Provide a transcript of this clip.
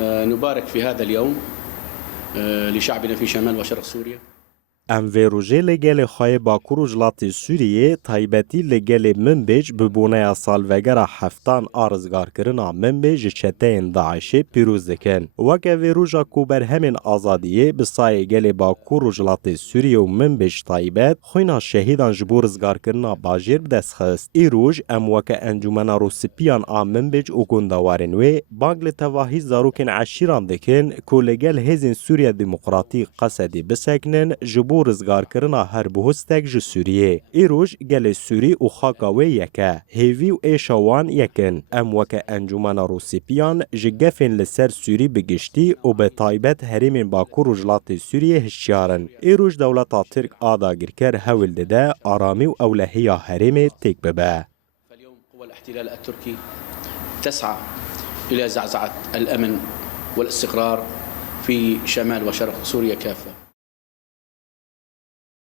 نبارك في هذا اليوم لشعبنا في شمال وشرق سوريا. ام وی روژه لگل خواهی باکور و جلات سوریه تایبتی لگل منبیج ببونه سالوگر هفتان آرزگار کرنا منبیج چتین داعشی پیروز دکن. وکه وی روژا کوبر همین آزادیه بسای گل باکور و جلات سوریه و منبیج تایبت خوینا شهیدان جبور رزگار کرنا باجیر بدست خست. ای روژ ام وکه انجومن روسپیان آم منبیج و گندوارن وی بانگل تواهی زاروکن عشیران دکن که لگل هزین سوریه دموقراتی قصدی بسکنن جبور رزگار کرنا هر بهستک ج سوریه ایروج گل سوری او خاکاوی یکه هیوی و ایشوان یکن ام وکه انجومن روسیپیان جگفن لسر سوری بگشتی و به تایبت هریم باکور و جلات سوریه هشیارن ایروج دولتا ترک آداگر کر هول دده آرامی و اولهیا هریم تک ببه. فاليوم قوى الاحتلال التركي تسعى إلى زعزعة الأمن والاستقرار في شمال وشرق سوريا كافة.